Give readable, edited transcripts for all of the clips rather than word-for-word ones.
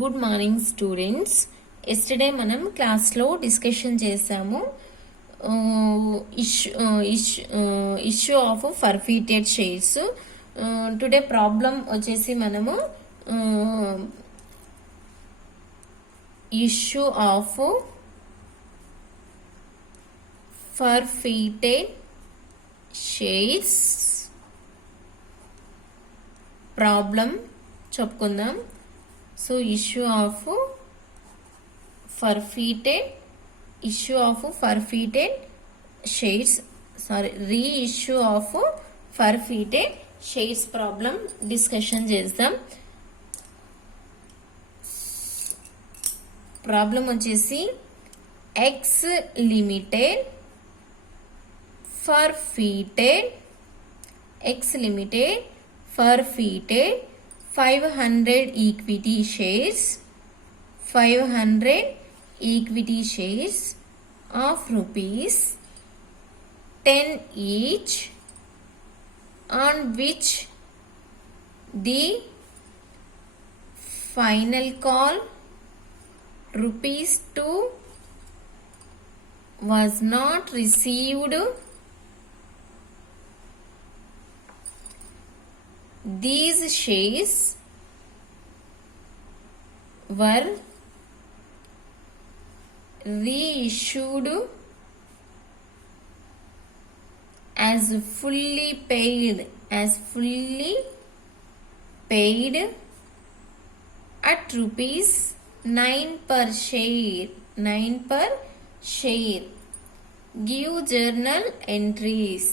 Good morning students. Yesterday మనం క్లాస్లో discussion చేసాము issue of forfeited shares. Today problem వచ్చేసి మనము issue of forfeited shares problem చెప్పుకుందాం. So issue of forfeited shares, reissue of forfeited shares problem discussion చేద్దాం. Problem వచ్చేసి X Limited forfeited 500 equity shares of rupees 10 each, on which the final call rupees 2 was not received. These shares were reissued as fully paid at rupees 9 per share. Give journal entries.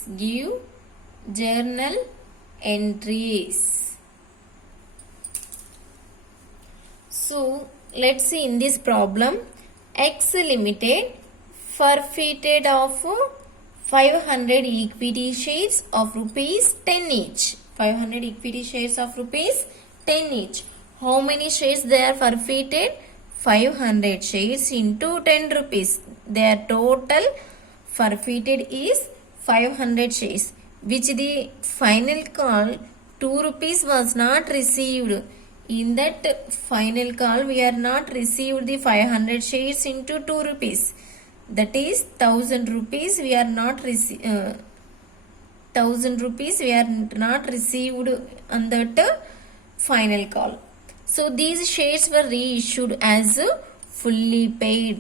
So let's see in this problem. X Limited forfeited of 500 equity shares of rupees 10 each. 500 equity shares of rupees 10 each. How many shares they are forfeited? 500 shares into 10 rupees. Their total forfeited is 500 shares, which the final call 2 rupees was not received. In that final call we are not received the 500 shares into 2 rupees. That is 1000 rupees we are not received on that final call. So these shares were reissued as fully paid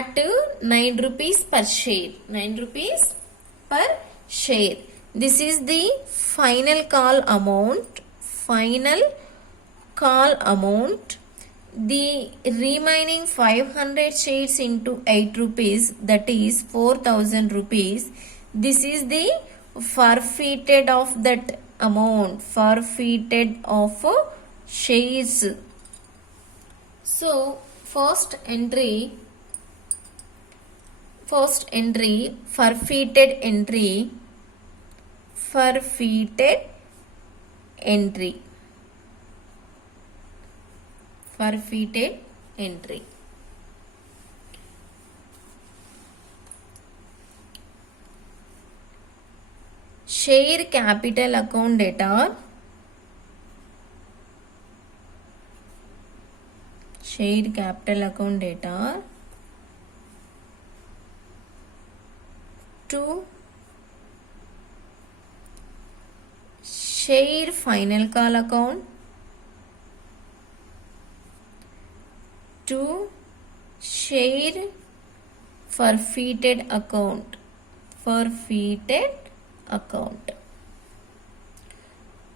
at 9 rupees per share. 9 rupees per share. This is the final call amount. The remaining 500 shares into 8 rupees, that is 4000 rupees. This is the forfeited of that amount, forfeited of shares. So first entry, forfeited entry. Share capital account data. To share final call account, to share forfeited account.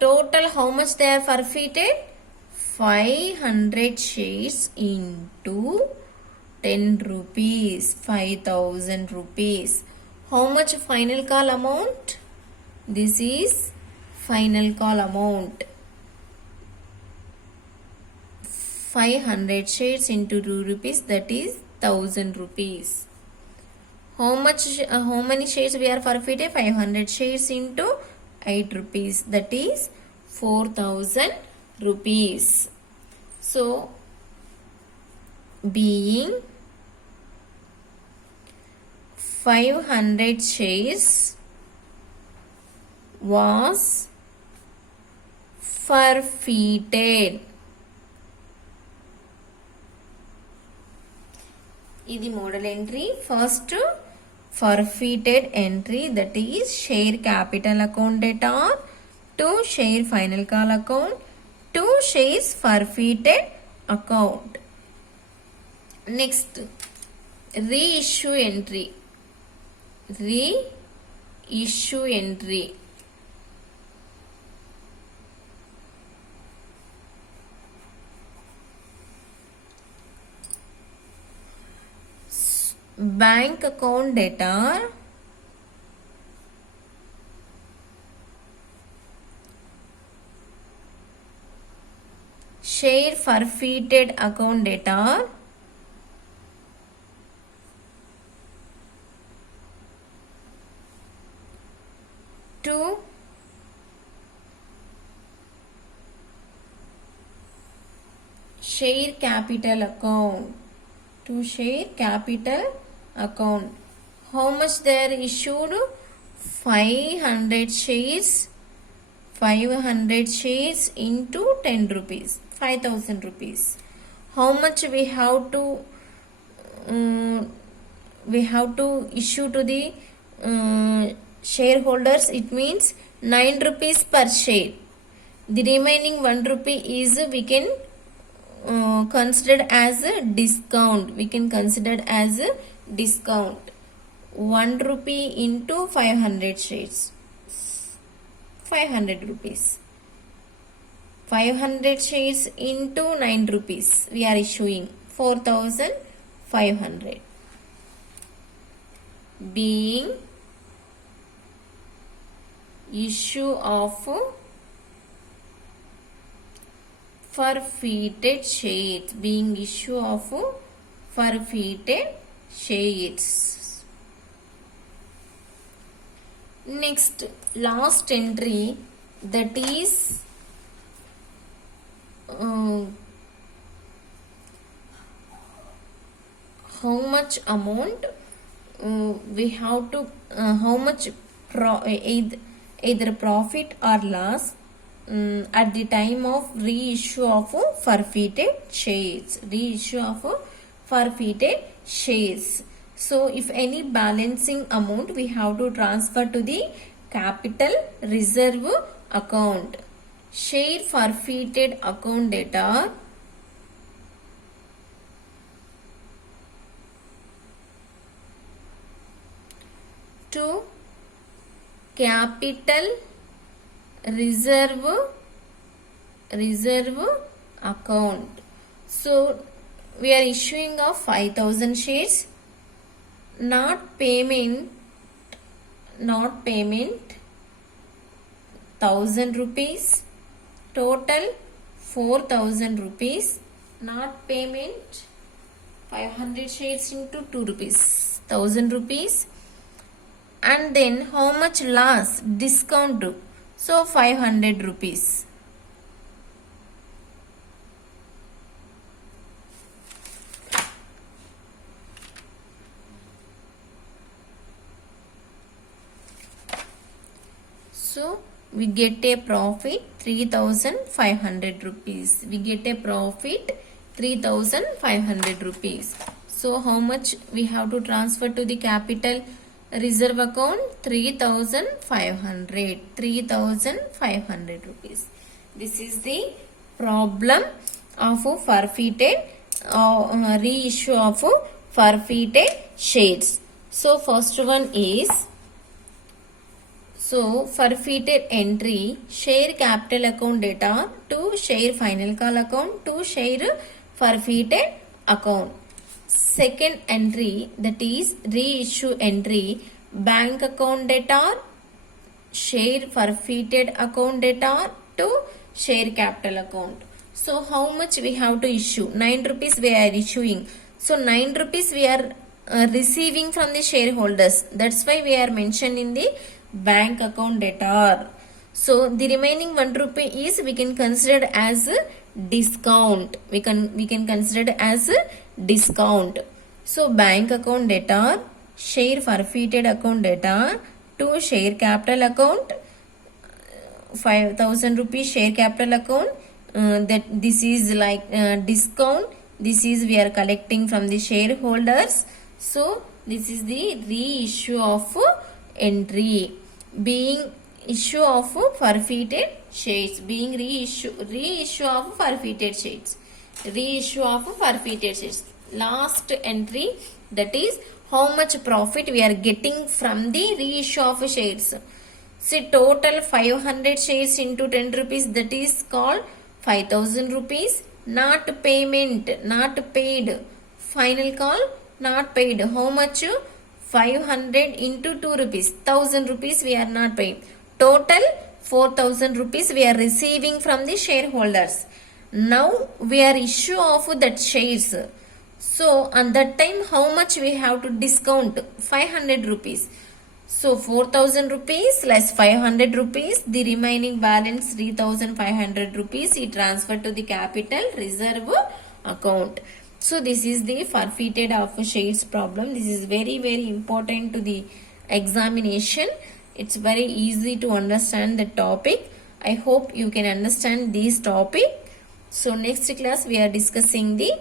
Total how much they are forfeited? 500 shares into 10 rupees, 5000 rupees. How much final call amount? This is final call amount. 500 shares into 2 rupees, that is 1000 rupees. How many shares we are forfeited? 500 shares into 8 rupees, that is 4000 rupees. So being 500 shares was forfeited. ఇది model entry. First forfeited entry, that is share capital account data to share final call account to shares forfeited account. Next, reissue entry. Reissue entry. Bank account data, share forfeited account data, to share capital account. To share capital account. How much they are issued? 500 shares. 500 shares into 10 rupees. 5,000 rupees. How much we have to issue to the shareholders? It means 9 rupees per share. The remaining 1 rupee is we can considered as a discount. We can consider as a discount. 1 rupee into 500 shares, 500 rupees. 500 shares into 9 rupees we are issuing 4,500. Being issue of forfeited shares. Being issue of forfeited shares. Next, last entry, that is how much amount we have to how much either profit or loss at the time of reissue of forfeited shares. Reissue of forfeited shares. So if any balancing amount we have to transfer to the capital reserve account. Share forfeited account data, to capital reserve account. So we are issuing of 5,000 shares. Not payment 1,000 rupees. Total 4,000 rupees. Not payment 500 shares into 2 rupees, 1,000 rupees. And then how much loss? Discount. So 500 rupees. So we get a profit 3,500 rupees. We get a profit 3,500 rupees. So how much we have to transfer to the capital reserve account? 3,500. 3,500 rupees. This is the problem of forfeited reissue of forfeited shares. So first one is, so forfeited entry, share capital account data to share final call account to share forfeited account. Second entry, that is reissue entry, bank account data, share forfeited account data to share capital account. So how much we have to issue? 9 rupees we are issuing. So 9 rupees we are receiving from the shareholders. That's why we are mentioned in the bank account data. So the remaining 1 rupee is we can consider as discount. We can consider as discount. So bank account data, share forfeited account data to share capital account, 5,000 rupees share capital account. That this is like discount This is we are collecting from the shareholders. So this is the reissue of entry. Being issue of forfeited shares. Being reissue of forfeited shares. Reissue of forfeited shares. Last entry, that is how much profit we are getting from the reissue of shares. See, total 500 shares into 10 rupees, that is called 5000 rupees. Not payment, not paid. Final call, not paid. How much? 500 into 2 rupees, 1000 rupees we are not paying. Total 4000 rupees we are receiving from the shareholders. Now we are issue of that shares. So on that time how much we have to discount? 500 rupees. So 4000 rupees less 500 rupees, the remaining balance 3500 rupees is transferred to the capital reserve account. So this is the forfeited of shares problem. This is very important to the examination. It's very easy to understand the topic. I hope you can understand this topic. So next class we are discussing the